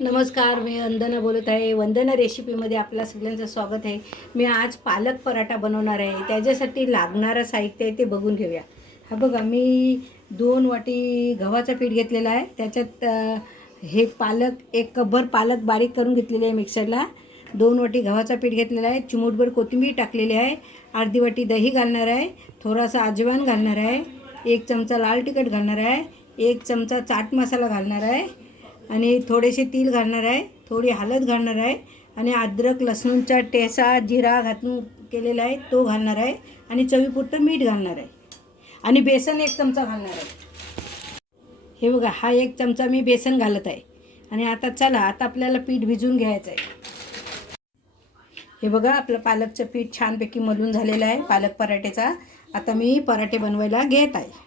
नमस्कार, मी वंदना बोलत आहे. वंदना रेसिपीमध्ये आपल्या सगळ्यांचं स्वागत आहे. मी आज पालक पराठा बनवणार आहे. त्याच्यासाठी लागणारं साहित्य आहे ते बघून घेऊया. हा बघा, मी 2 वाटी गव्हाचं पीठ घेतलेलं आहे. त्याच्यात हे पालक, एक कपभर पालक बारीक करून घेतलेली आहे मिक्सरला. 2 वाटी गव्हाचं पीठ घेतलेलं आहे. चिमूटभर कोथिंबीर टाकलेली आहे. अर्धी वाटी दही घालणार आहे. थोडासा अजवाइन घालणार आहे. 1 चमचा लाल तिखट घालणार आहे. 1 चमचा चाट मसाला घालणार आहे आणि थोडेसे तीळ घालणार आहे. थोडी हळद घालणार आहे आणि अद्रक लसूणचा ठेचा जिरा घालून केलेला आहे तो घालणार आहे आणि चवीपुरतं मीठ घालणार आहे आणि बेसन 1 चमचा घालणार आहे. हे बघा, हा 1 चमचा मी बेसन घालत आहे. आणि आता चला, आता आपल्याला पीठ भिजवून घ्यायचं आहे. हे बघा, आपलं पालकचं पीठ छानपैकी मलून झालेलं आहे पालक पराठेचा. आता मी पराठे बनवायला घेत आहे.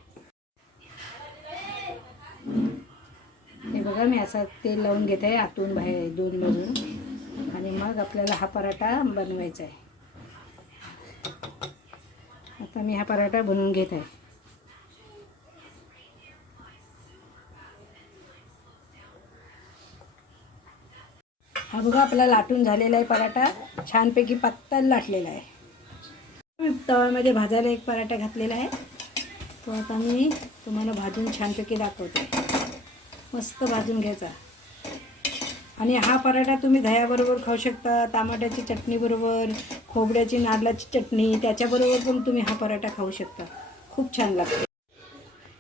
हे बघा, मी असं तेल लावून घेत आहे आतून बाहेर दोन बाजून आणि मग आपल्याला हा पराठा बनवायचा आहे. आता मी हा पराठा बनवून घेत आहे. हा बघा, आपला लाटून झालेला आहे पराठा. छानपैकी पातळ लाटलेला आहे. मी तव्यामध्ये भाजायला एक पराठा घातलेला आहे. तो आता मी तुम्हाला भाजून छानपैकी दाखवते. मस्त भाजून घ्यायचा. आणि हा पराठा तुम्ही दह्याबरोबर खाऊ शकता, टमाट्याची चटणीबरोबर, खोबऱ्याची नारळाची चटणी त्याच्याबरोबर पण तुम्ही हा पराठा खाऊ शकता. खूप छान लागते.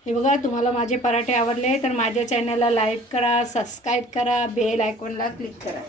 हे बघा, तुम्हाला माझे पराठे आवडले तर माझ्या चॅनलला लाईक करा, सबस्क्राईब करा, बेल आयकॉनला क्लिक करा.